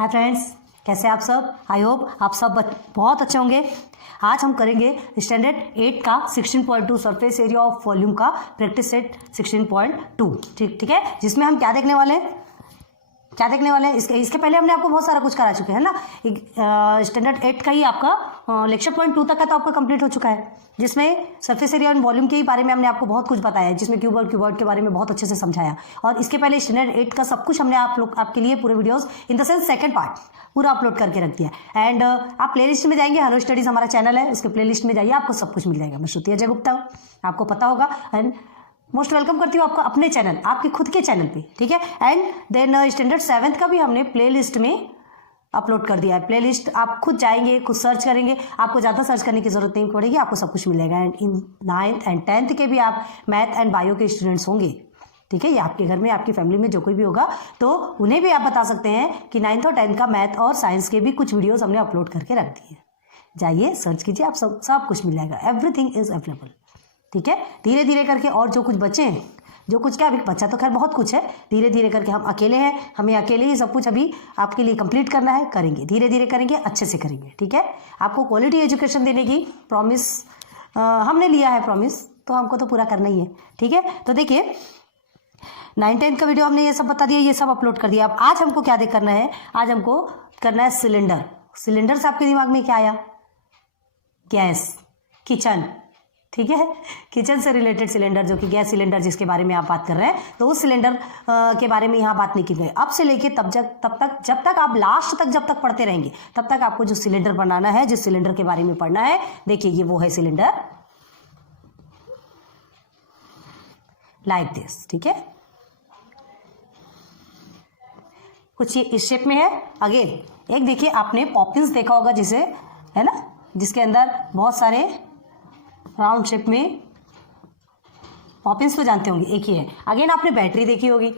Hi friends, कैसे आप सब। आई होप आप सब बहुत अच्छे होंगे। आज हम करेंगे स्टैंडर्ड 8 का 16.2 सरफेस एरिया ऑफ वॉल्यूम का प्रैक्टिस सेट 16.2। ठीक है, जिसमें हम क्या देखने वाले हैं इसके पहले हमने आपको बहुत सारा कुछ करा चुके हैं ना। स्टैंडर्ड 8 का ही आपका लेक्चर पॉइंट 2 तक का तो आपका कंप्लीट हो चुका है, जिसमें सरफेस एरिया और वॉल्यूम के ही बारे में हमने आपको बहुत कुछ बताया है, जिसमें क्यूबॉइड के बारे में बहुत अच्छे से समझाया। और इसके पहले स्टैंडर्ड 8 का सब कुछ हमने आपके लिए पूरे videos in the sense second part पूरा अपलोड करके रख दिया। एंड आप प्लेलिस्ट में जाएंगे, हेलो स्टडीज हमारा चैनल है, उसके प्लेलिस्ट में जाइए, आपको सब कुछ मिल जाएगा। मैं श्रुति अजय गुप्ता हूँ, आपको पता होगा। एंड मोस्ट वेलकम करती हूँ आपका अपने चैनल, आपके खुद के चैनल पे, ठीक है। एंड देन स्टैंडर्ड 7 का भी हमने प्लेलिस्ट में अपलोड कर दिया है। प्लेलिस्ट आप खुद जाएंगे, खुद सर्च करेंगे, आपको ज़्यादा सर्च करने की जरूरत नहीं पड़ेगी, आपको सब कुछ मिलेगा। And in 9th and 10th के भी आप मैथ एंड बायो के स्टूडेंट्स होंगे, ठीक है। ये आपके घर में, आपकी फैमिली में जो कोई भी होगा तो उन्हें भी आप बता सकते हैं कि 9th और 10th का मैथ और साइंस के भी कुछ वीडियोज़ हमने अपलोड करके रख दिए। जाइए सर्च कीजिए, आप सब कुछ मिल जाएगा। एवरीथिंग इज अवेलेबल, ठीक है। धीरे धीरे करके और जो कुछ बचे हैं, जो कुछ क्या, अभी बच्चा तो खैर बहुत कुछ है, धीरे धीरे करके हम अकेले हैं, हमें अकेले ही सब कुछ अभी आपके लिए कंप्लीट करना है, करेंगे, धीरे धीरे करेंगे, अच्छे से करेंगे, ठीक है। आपको क्वालिटी एजुकेशन देने की प्रॉमिस हमने लिया है, प्रॉमिस तो हमको तो पूरा करना ही है, ठीक है। तो देखिए 9-10 का वीडियो हमने ये सब बता दिया, ये सब अपलोड कर दिया। अब आज हमको क्या करना है, आज हमको करना है सिलेंडर। सिलेंडर से आपके दिमाग में क्या आया? गैस, किचन, ठीक है। किचन से रिलेटेड सिलेंडर, जो कि गैस सिलेंडर जिसके बारे में आप बात कर रहे हैं, तो उस सिलेंडर के बारे में यहाँ बात नहीं की गई। अब से लेके जब तक आप लास्ट तक जब तक पढ़ते रहेंगे, तब तक आपको जो सिलेंडर बनाना है, जिस सिलेंडर के बारे में पढ़ना है, देखिए ये वो है सिलेंडर, लाइक दिस, ठीक है। कुछ ये इस शेप में है। अगेन एक देखिए, आपने पॉपिंस देखा होगा जिसे, है ना, जिसके अंदर बहुत सारे राउंड शेप में पॉपिंस तो जानते होंगे, एक ही है। अगेन आपने बैटरी देखी होगी,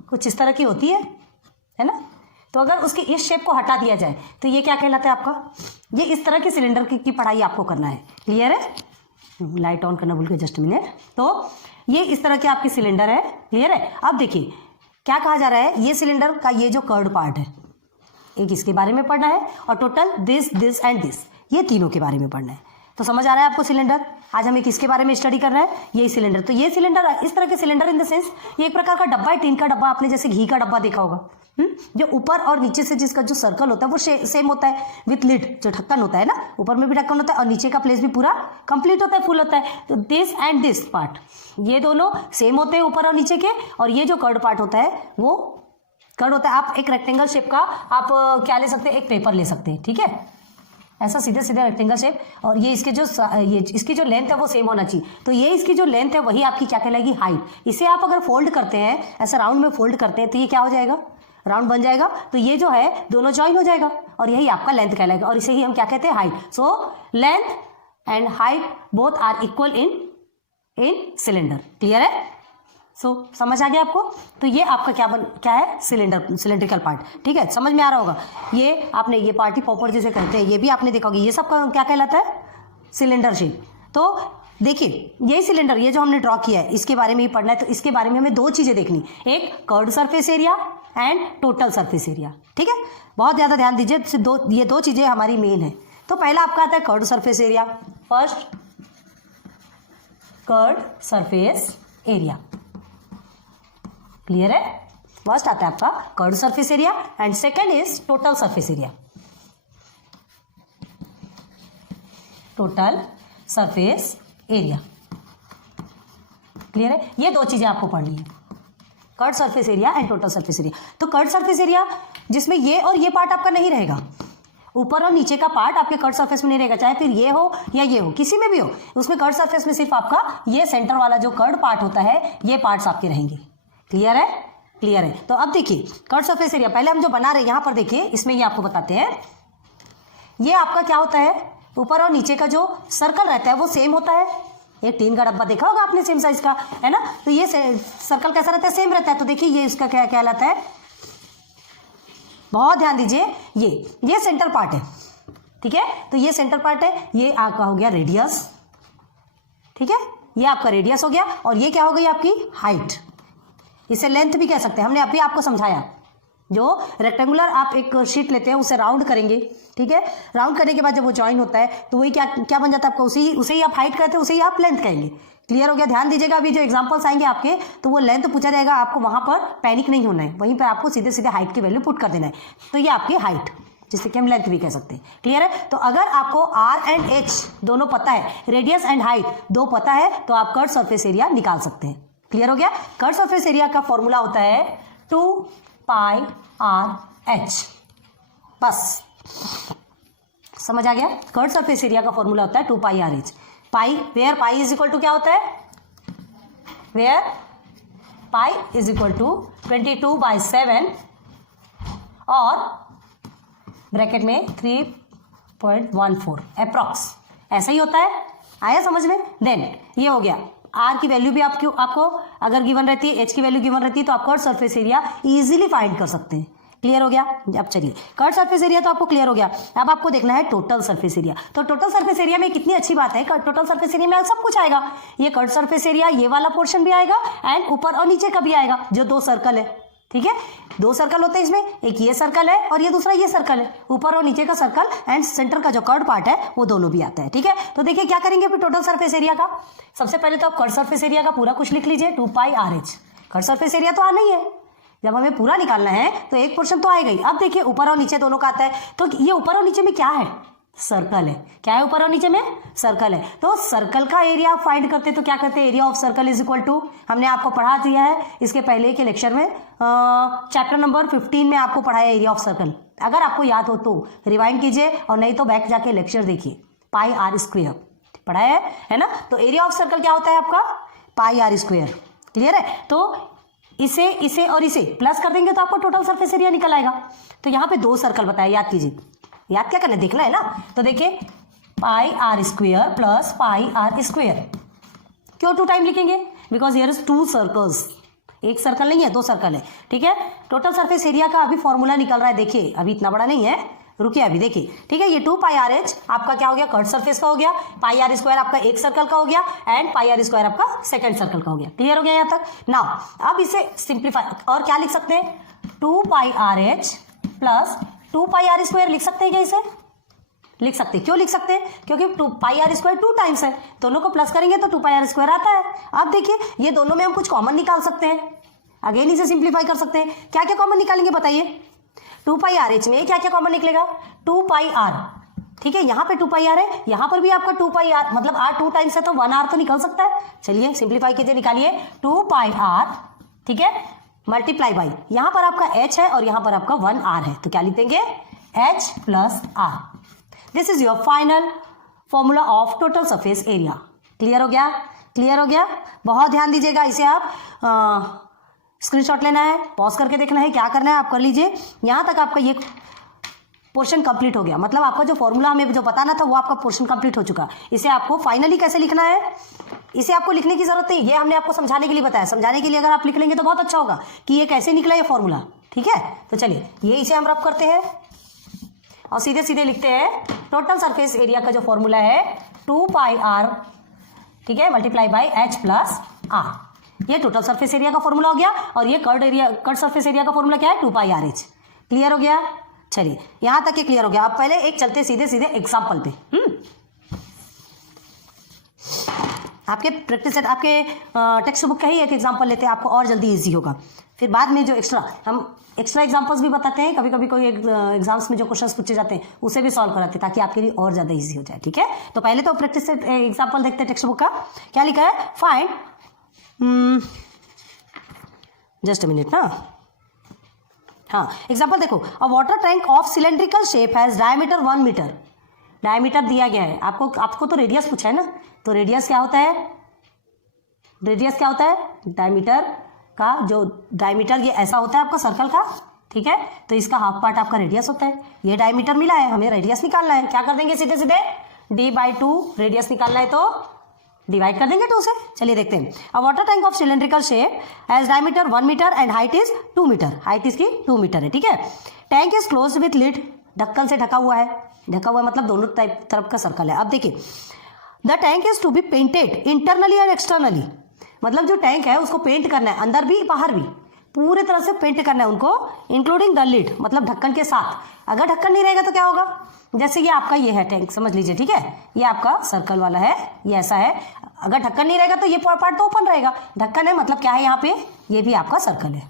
कुछ इस तरह की होती है ना। तो अगर उसके इस शेप को हटा दिया जाए तो ये क्या कहलाता है आपका, ये इस तरह के सिलेंडर की पढ़ाई आपको करना है। क्लियर है? लाइट ऑन करना भूल गए, जस्ट मिनट। तो ये इस तरह के आपके सिलेंडर है, क्लियर है। अब देखिए क्या कहा जा रहा है, ये सिलेंडर का ये जो कर्ड पार्ट है, एक इसके बारे में पढ़ना है, और टोटल दिस एंड दिस, ये तीनों के बारे में पढ़ना है। तो समझ आ रहा है आपको सिलेंडर? आज हम एक किसके बारे में स्टडी कर रहे हैं, यही सिलेंडर। तो ये सिलेंडर इस तरह के सिलेंडर इन द सेंस, ये एक प्रकार का डब्बा है, टीन का डब्बा। आपने जैसे घी का डब्बा देखा होगा, जो ऊपर और नीचे से जिसका जो सर्कल होता है वो सेम होता है, विथ लिड, जो ढक्कन होता है ना, ऊपर में भी ढक्कन होता है और नीचे का प्लेस भी पूरा कंप्लीट होता है, फुल होता है। तो दिस एंड दिस पार्ट, ये दोनों सेम होते हैं ऊपर और नीचे के। और ये जो कर्ड पार्ट होता है वो कर्ड होता है। आप एक रेक्टेंगल शेप का आप क्या ले सकते हैं, एक पेपर ले सकते हैं, ठीक है, ऐसा सीधे सीधे रेक्टेंगल शेप। और ये इसके जो इसकी जो लेंथ है वो सेम होना चाहिए। तो ये इसकी जो लेंथ है वही आपकी क्या कहलाएगी, हाइट। इसे आप अगर फोल्ड करते हैं, ऐसा राउंड में फोल्ड करते हैं, तो ये क्या हो जाएगा, राउंड बन जाएगा। तो ये जो है दोनों ज्वाइन हो जाएगा और यही आपका लेंथ कहलाएगा, और इसे ही हम क्या कहते हैं, height. So length and height both are equal in cylinder. Clear है? सो समझ आ गया आपको? तो ये आपका क्या है, सिलेंड्रिकल पार्ट, ठीक है, समझ में आ रहा होगा। ये आपने ये पार्टी पॉपर जिसे कहते हैं, ये भी आपने देखा होगा, ये सब क्या कहलाता है, सिलेंडर शेप। तो देखिए ये सिलेंडर, ये जो हमने ड्रॉ किया है, इसके बारे में ही पढ़ना है। तो इसके बारे में हमें दो चीजें देखनी, एक curved surface area and total surface area, ठीक है। बहुत ज्यादा ध्यान दीजिए, ये दो चीजें हमारी मेन है। तो पहला आपका आता है curved surface area. First curved surface area, clear है। फर्स्ट आता है आपका curved surface area and second is total surface area. Total surface area, clear है। ये दो चीजें आपको पढ़नी है, curved surface area and total surface area. तो कर्व्ड सरफेस एरिया जिसमें ये और ये पार्ट आपका नहीं रहेगा, ऊपर और नीचे का पार्ट आपके कर्व्ड सरफेस में नहीं रहेगा, चाहे फिर ये हो या ये हो, किसी में भी हो। उसमें कर्व्ड सरफेस में सिर्फ आपका ये सेंटर वाला जो कर्व्ड पार्ट होता है, ये पार्ट्स आपके रहेंगे। क्लियर है? क्लियर है। तो अब देखिए कर्व्ड सरफेस एरिया पहले हम जो बना रहे हैं, यहां पर देखिए, इसमें ये आपको बताते हैं, ये आपका क्या होता है, ऊपर और नीचे का जो सर्कल रहता है वो सेम होता है। एक टीन का डब्बा देखा होगा आपने, सेम साइज का, है ना। तो ये सर्कल कैसा रहता है, सेम रहता है। तो देखिए ये इसका क्या कहलाता है, बहुत ध्यान दीजिए, ये सेंटर पार्ट है, ठीक है। तो ये सेंटर पार्ट है, ये आपका हो गया रेडियस, ठीक है, ये आपका रेडियस हो गया और ये क्या हो गई आपकी हाइट। इसे लेंथ भी कह सकते हैं, हमने अभी आपको समझाया। जो रेक्टेंगुलर आप एक शीट लेते हैं उसे राउंड करेंगे, ठीक है, राउंड करने के बाद जब वो ज्वाइन होता है तो वही क्या क्या बन जाता है आपका, उसे ही आप हाइट कहते हैं, उसे ही आप लेंथ कहेंगे। क्लियर हो गया? ध्यान दीजिएगा, अभी जो एग्जांपल्स आएंगे आपके तो वो लेंथ पूछा जाएगा, आपको वहां पर पैनिक नहीं होना है, वहीं पर आपको सीधे सीधे हाइट की वैल्यू पुट कर देना है। तो ये आपकी हाइट, जिससे कि हम लेंथ भी कह सकते हैं। क्लियर है? तो अगर आपको आर एंड एच दोनों पता है, रेडियस एंड हाइट दो पता है, तो आप कर्व सरफेस एरिया निकाल सकते हैं। क्लियर हो गया? कर्व सरफेस एरिया का फॉर्मूला होता है 2πr(h). बस समझ आ गया? कर्व सरफेस एरिया का फॉर्मूला होता है 2πr(h). Pi, where pi is equal to क्या होता है, where pi is equal to 22/7 और ब्रैकेट में 3.14 अप्रॉक्स, ऐसा ही होता है। आया समझ में? देन ये हो गया, आर की वैल्यू भी आपको अगर गिवन रहती है, एच की वैल्यू गिवन रहती है, तो आप curve surface area easily find कर सकते हैं। क्लियर हो गया? अब चलिए, कर्व सरफेस एरिया तो आपको क्लियर हो गया, अब आपको देखना है टोटल सरफेस एरिया। तो टोटल सरफेस एरिया में कितनी अच्छी बात है, टोटल सरफेस एरिया में सब कुछ आएगा। ये कर्व सरफेस एरिया, ये वाला पोर्शन भी आएगा एंड ऊपर और नीचे का भी आएगा, जो दो सर्कल है, ठीक है, दो सर्कल होते हैं इसमें, एक ये सर्कल है और ये दूसरा ये सर्कल है, ऊपर और नीचे का सर्कल एंड सेंटर का जो कर्व पार्ट है वो दोनों भी आता है। ठीक है, तो देखिए क्या करेंगे फिर टोटल सरफेस एरिया का। सबसे पहले तो आप कर्व सरफेस एरिया का पूरा कुछ लिख लीजिए, 2πr(h). कर्व सरफेस एरिया तो आना ही है, जब हमें पूरा निकालना है तो एक पोर्शन तो आएगा ही। अब देखिए ऊपर और नीचे दोनों का आता है, तो ये ऊपर और नीचे में क्या है, सर्कल है। क्या है ऊपर और नीचे में? सर्कल है। तो सर्कल का एरिया फाइंड करते तो क्या करते हैं, area of circle is equal to, हमने आपको पढ़ा दिया है इसके पहले के लेक्चर में, चैप्टर नंबर 15 में आपको पढ़ाया एरिया ऑफ सर्कल। अगर आपको याद हो तो रिवाइंड कीजिए और नहीं तो बैक जाके लेक्चर देखिए। πr² पढ़ाया है ना। तो एरिया ऑफ सर्कल क्या होता है आपका, πr²। क्लियर है? तो इसे और इसे प्लस कर देंगे तो आपको टोटल सरफेस एरिया निकल आएगा। तो यहाँ पे दो सर्कल बताया, याद कीजिए, याद क्या करना है, देखना है ना। तो देखिए πr² प्लस πr², क्यों 2 टाइम लिखेंगे, बिकॉज हियर इज 2 सर्कल्स, एक सर्कल नहीं है, 2 सर्कल है। ठीक है, टोटल सरफेस एरिया का अभी फॉर्मूला निकल रहा है, देखिए अभी इतना बड़ा नहीं है, रुकिए अभी देखिए। ठीक है, ये 2πr(h) आपका क्या हो गया, कर्व सरफेस का हो गया, πr² आपका एक सर्कल का हो गया एंड πr² आपका सेकंड सर्कल का हो गया। क्लियर हो गया यहाँ तक? नाउ अब इसे सिंप्लीफाई और क्या लिख सकते हैं, 2πr(h) प्लस 2πr² लिख सकते हैं क्या, इसे लिख सकते हैं। क्यों लिख सकते हैं, क्योंकि 2πr² 2 टाइम्स है, दोनों को प्लस करेंगे तो 2πr² आता है। अब देखिए ये दोनों में हम कुछ कॉमन निकाल सकते हैं, अगेन इसे सिंप्लीफाई कर सकते हैं। क्या क्या कॉमन निकालेंगे बताइए, 2πr(h) में क्या क्या कॉमन निकलेगा, 2πr। ठीक है, यहाँ पे 2πr है, यहाँ पर भी आपका 2πr, मतलब r 2 टाइम्स है तो 1r तो निकल सकता है। चलिए सिंप्लीफाई कीजिए, निकालिए 2πr, ठीक है, मल्टीप्लाई बाई, यहाँ पर आपका h है और यहाँ पर आपका 1r है, तो क्या लिख देंगे, h plus r। This is your final formula of total surface area. Clear हो गया? क्लियर हो गया? बहुत ध्यान दीजिएगा, इसे आप स्क्रीनशॉट लेना है, पॉज करके देखना है, क्या करना है आप कर लीजिए। यहाँ तक आपका ये पोर्शन कंप्लीट हो गया, मतलब आपका जो फॉर्मूला हमें जो बताना था वो आपका पोर्शन कंप्लीट हो चुका। इसे आपको फाइनली कैसे लिखना है, इसे आपको लिखने की जरूरत नहीं, ये हमने आपको समझाने के लिए बताया। समझाने के लिए अगर आप लिख लेंगे तो बहुत अच्छा होगा कि ये कैसे निकला ये फॉर्मूला। ठीक है, तो चलिए ये इसे हम रब करते हैं और सीधे सीधे लिखते हैं टोटल सरफेस एरिया का जो फॉर्मूला है 2πr, ठीक है, multiply by h plus r। ये टोटल सरफेस एरिया का फॉर्मूला हो गया और ये कर्व सरफेस एरिया का फॉर्मूला क्या है, 2πr(h). क्लियर हो गया? चलिए यहां तक ये क्लियर हो गया। अब पहले एक चलते सीधे सीधे एग्जांपल पे। आपके प्रैक्टिस सेट, आपके टेक्स्ट बुक का ही एक एग्जांपल लेते हैं, आपको और जल्दी इजी होगा। फिर बाद में जो एक्स्ट्रा एग्जांपल्स भी बताते हैं, कभी कभी कोई एग्जाम्स में जो क्वेश्चंस पूछे जाते हैं उसे भी सॉल्व कराते हैं ताकि आपके लिए और ज़्यादा इजी हो जाए। ठीक है, तो पहले तो प्रैक्टिस सेट एग्जांपल देखते हैं टेक्स्ट बुक का। क्या लिखा है, फाइंड, जस्ट अ मिनट ना, हाँ एग्जांपल देखो, a water tank of cylindrical shape has diameter 1 metre. Diameter दिया गया है आपको तो रेडियस पूछा है ना, तो रेडियस क्या होता है, रेडियस क्या होता है, डायमीटर का जो डायमीटर ये ऐसा होता है आपका सर्कल का। ठीक है, तो इसका हाफ पार्ट आपका रेडियस होता है। ये डायमीटर मिला है, हमें रेडियस निकालना है, क्या कर देंगे सीधे सीधे d/2, रेडियस निकालना है तो डिवाइड कर देंगे 2 से। चलिए देखते हैं, a water tank of cylindrical shape has diameter 1 metre and height is 2 metre. Height इसकी 2 मीटर है। ठीक है, tank is close with lid, ढक्कन से ढका हुआ है, ढका हुआ है मतलब दोनों तरफ का सर्कल है। अब देखिए the tank is to be painted internally and externally, मतलब जो टैंक है उसको पेंट करना है, अंदर भी बाहर भी पूरे तरह से पेंट करना है उनको, इंक्लूडिंग द लिड, मतलब ढक्कन के साथ। अगर ढक्कन नहीं रहेगा तो क्या होगा, जैसे ये आपका ये है टैंक, समझ लीजिए, ठीक है, ये आपका सर्कल वाला है, ये ऐसा है, अगर ढक्कन नहीं रहेगा तो ये पार्ट तो ओपन रहेगा, ढक्कन है मतलब क्या है यहाँ पे, ये भी आपका सर्कल है।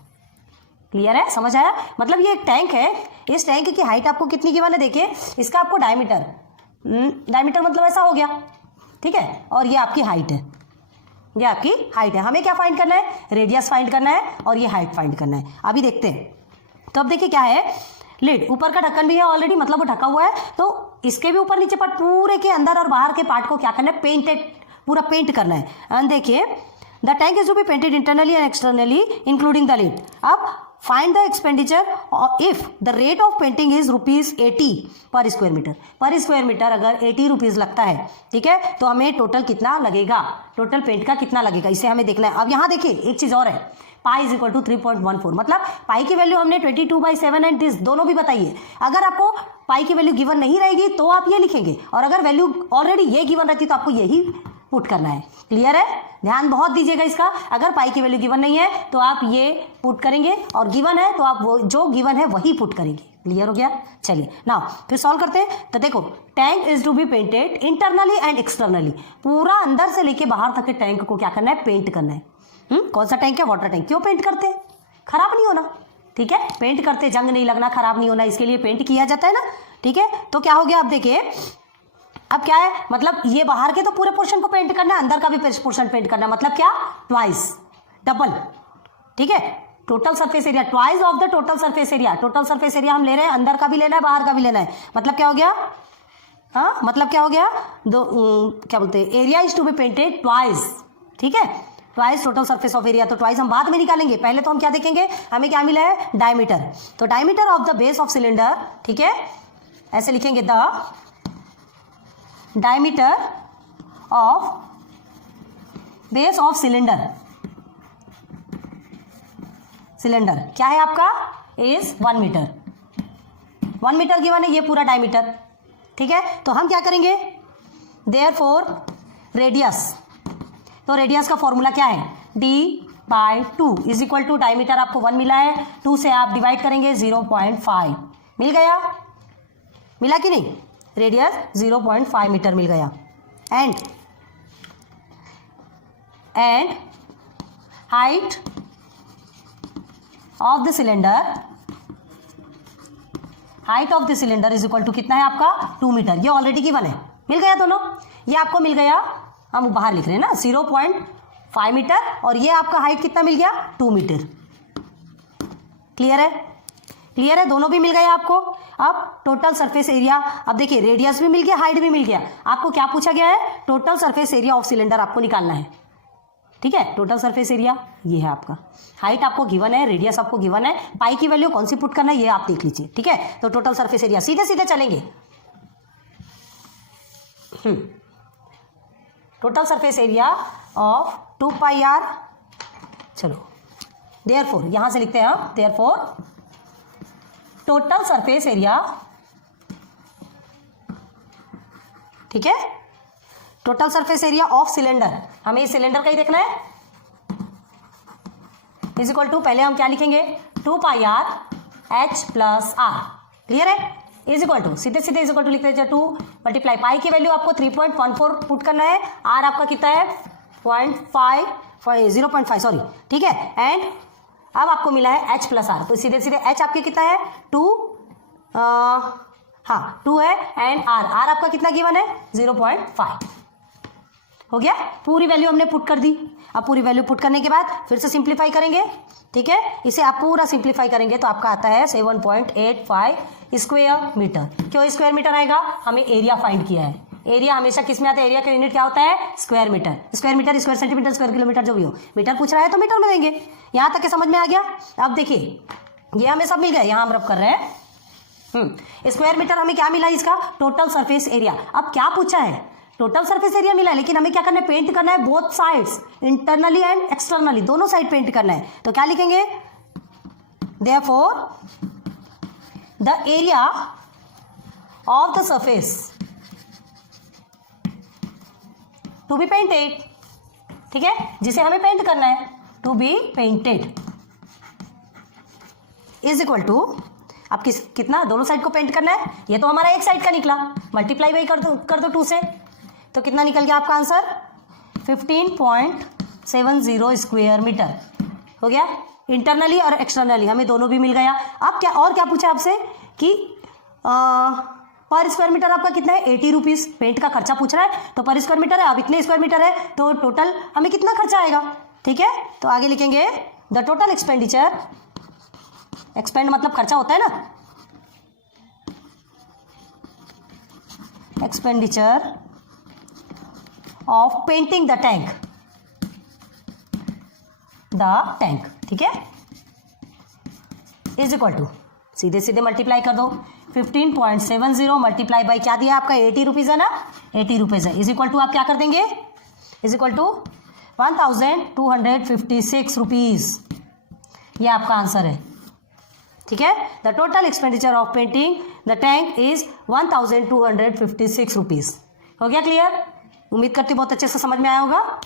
क्लियर है, समझ आया? मतलब ये एक टैंक है, इस टैंक की हाइट आपको कितनी गिवन है, देखिए इसका आपको डायमीटर, डायमीटर मतलब ऐसा हो गया, ठीक है, और ये आपकी हाइट है, ये आपकी हाइट है। हमें क्या फाइंड करना है, रेडियस फाइंड करना है और ये हाइट फाइंड करना है। अभी देखते हैं, तो अब देखिए क्या है, लिड, ऊपर का ढक्कन भी है ऑलरेडी, मतलब वो ढका हुआ है, तो इसके भी ऊपर नीचे पार्ट, पूरे के अंदर और बाहर के पार्ट को क्या करना है, पेंटेड, पूरा पेंट करना है। एंड देखिए the tank is to be painted internally and externally including the lid. अब find the expenditure if the rate of painting is ₹80 per square metre. Per square metre अगर 80 रुपीज लगता है, ठीक है, तो हमें टोटल कितना लगेगा, टोटल पेंट का कितना लगेगा, इसे हमें देखना है। अब यहाँ देखिए एक चीज और है, पाई इज इक्वल टू 3.14, मतलब पाई की वैल्यू हमने 22/7 एंड दिस दोनों भी बताइए। अगर आपको पाई की वैल्यू गिवन नहीं रहेगी तो आप ये लिखेंगे, और अगर वैल्यू ऑलरेडी ये गिवन रहती तो आपको यही पुट करना है। क्लियर है, ध्यान बहुत दीजिएगा इसका। अगर पाई की वैल्यू गिवन नहीं है तो आप ये पुट करेंगे, और गिवन है तो आप वो जो गिवन है वही पुट करेंगे। क्लियर हो गया, चलिए ना फिर सॉल्व करते हैं। तो देखो tank is to be painted internally and externally, पूरा अंदर से लेके बाहर तक के टैंक को क्या करना है, पेंट करना है। कौन सा टैंक है, वाटर टैंक। क्यों पेंट करते हैं, खराब नहीं होना, ठीक है, पेंट करते जंग नहीं लगना, खराब नहीं होना, इसके लिए पेंट किया जाता है ना, ठीक है। तो क्या हो गया, अब देखिए अब क्या है, मतलब ये बाहर के तो पूरे पोर्शन को पेंट करना है, अंदर का भी पोर्शन पेंट करना है, मतलब क्या, ट्वाइस, डबल, ठीक है, total surface area twice of the total surface area. Total surface area हम ले रहे हैं, अंदर का भी लेना है, बाहर का भी लेना है, मतलब क्या हो गया, हाँ मतलब क्या हो गया, दो क्या बोलते हैं, area is to be painted twice, ठीक है, twice total surface of area. तो ट्वाइस हम बाद में निकालेंगे, पहले तो हम क्या देखेंगे, हमें क्या मिला है, डायमीटर। तो diameter of the base of cylinder, ठीक है, ऐसे लिखेंगे, the diameter of base of cylinder, cylinder क्या है आपका, इज 1 मीटर, 1 मीटर गिवन है, ये पूरा डायमीटर, ठीक है। तो हम क्या करेंगे, देयरफॉर रेडियस, तो रेडियस का फॉर्मूला क्या है, d/2 is equal to, diameter आपको 1 मिला है, 2 से आप डिवाइड करेंगे 0.5, मिल गया, मिला कि नहीं, रेडियस 0.5 मीटर मिल गया। And height of the cylinder, height of the cylinder is equal to कितना है आपका, 2 मीटर, ये ऑलरेडी गिवन है, मिल गया दोनों, ये आपको मिल गया, हम बाहर लिख रहे हैं ना 0.5 मीटर, और ये आपका हाइट कितना मिल गया, 2 मीटर। क्लियर है, क्लियर है, दोनों भी मिल गए आपको। अब टोटल सरफेस एरिया, अब देखिए रेडियस भी मिल गया, हाइट भी मिल गया, आपको क्या पूछा गया है, total surface area of cylinder आपको निकालना है, ठीक है। टोटल सरफेस एरिया ये है आपका, हाइट आपको गिवन है, रेडियस आपको गिवन है, पाई की वैल्यू कौन सी पुट करना है ये आप देख लीजिए, ठीक है। तो टोटल सरफेस एरिया सीधे सीधे चलेंगे, total surface area of 2πr, चलो देयरफॉर यहां से लिखते हैं हम, देयरफॉर टोटल सरफेस एरिया, ठीक है, total surface area of cylinder, हमें इस सिलेंडर का ही देखना है, इज इक्वल टू, पहले हम क्या लिखेंगे, 2πr h + r, क्लियर है, इज इक्वल टू, सीधे सीधे इज इक्वल टू लिख दीजिए, 2 मल्टीप्लाई, पाई की वैल्यू आपको 3.14 पुट करना है, r आपका कितना है 0.5 सॉरी, ठीक है। एंड अब आपको मिला है h + r, तो सीधे सीधे h आपके कितना है 2, हाँ 2 है, एंड r आपका कितना गिवन है 0.5, हो गया, पूरी वैल्यू हमने पुट कर दी। अब पूरी वैल्यू पुट करने के बाद फिर से सिंप्लीफाई करेंगे, ठीक है, इसे आप पूरा सिंप्लीफाई करेंगे तो आपका आता है 7.85 स्क्वायर मीटर। क्यों स्क्वायर मीटर आएगा, हमें एरिया फाइंड किया है, एरिया हमेशा किस में आता है, एरिया का यूनिट क्या होता है, square metre, square metre, square centimetre, square kilometre, जो भी हो, मीटर पूछ रहा है तो मीटर में देंगे। यहां तक के समझ में आ गया। अब देखिए ये हमें सब मिल गया, यहां हम रब कर रहे हैं, स्क्वायर मीटर हमें क्या मिला, इसका टोटल सरफेस एरिया। अब क्या पूछा है, टोटल सरफेस एरिया मिला है, लेकिन हमें क्या करना है, पेंट करना है both sides, internally and externally, दोनों साइड पेंट करना है। तो क्या लिखेंगे, therefore the area of the surface to be painted, ठीक है, जिसे हमें पेंट करना है, to be painted is equal to, अब कितना दोनों साइड को पेंट करना है, ये तो हमारा एक साइड का निकला, मल्टीप्लाई बाई कर दो 2 से, तो कितना निकल गया आपका आंसर 15.70 स्क्वायर मीटर हो गया। इंटरनली और एक्सटर्नली हमें दोनों भी मिल गया। अब क्या और क्या पूछा आपसे कि पर स्क्वायर मीटर आपका कितना है 80 रुपीज़, पेंट का खर्चा पूछ रहा है तो पर स्क्वायर मीटर है, अब इतने स्क्वायर मीटर है तो टोटल हमें कितना खर्चा आएगा, ठीक है। तो आगे लिखेंगे द टोटल एक्सपेंडिचर, एक्सपेंड मतलब खर्चा होता है ना, expenditure of painting the tank, ठीक है, इज इक्वल टू, सीधे सीधे मल्टीप्लाई कर दो, 15.70 मल्टीप्लाई बाई क्या दिया आपका 80 रुपीज़ है ना, 80 रुपीज़ है, इज इक्वल टू आप क्या कर देंगे, इज इक्वल टू 1256 रुपीज़, ये आपका आंसर है, ठीक है। The total expenditure of painting the tank is 1256 rupees. हो गया क्लियर? उम्मीद करती बहुत अच्छे से समझ में आया होगा।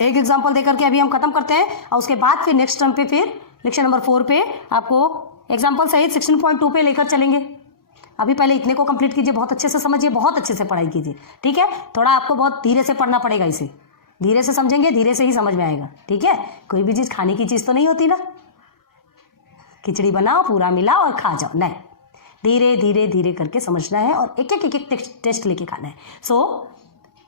एक एग्जाम्पल देकर के अभी हम खत्म करते हैं और उसके बाद फिर नेक्स्ट टर्म पे फिर लेक्चर नंबर 4 पे आपको एग्जाम्पल सहित 16.2 पे लेकर चलेंगे। अभी पहले इतने को कंप्लीट कीजिए, बहुत अच्छे से समझिए, बहुत अच्छे से पढ़ाई कीजिए, ठीक है। थोड़ा आपको बहुत धीरे से पढ़ना पड़ेगा, इसे धीरे से समझेंगे, धीरे से ही समझ में आएगा, ठीक है। कोई भी चीज़ खाने की चीज़ तो नहीं होती ना, खिचड़ी बनाओ पूरा मिलाओ और खा जाओ, नहीं, धीरे धीरे धीरे करके समझना है और एक एक टेस्ट लेके खाना है। सो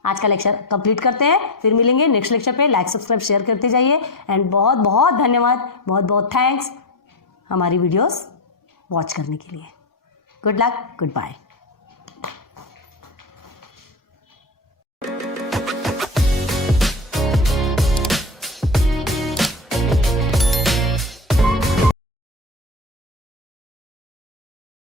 आज का लेक्चर कंप्लीट करते हैं, फिर मिलेंगे नेक्स्ट लेक्चर पे। लाइक सब्सक्राइब शेयर करते जाइए एंड बहुत बहुत धन्यवाद, बहुत बहुत थैंक्स हमारी वीडियोस वॉच करने के लिए। Good luck, good bye.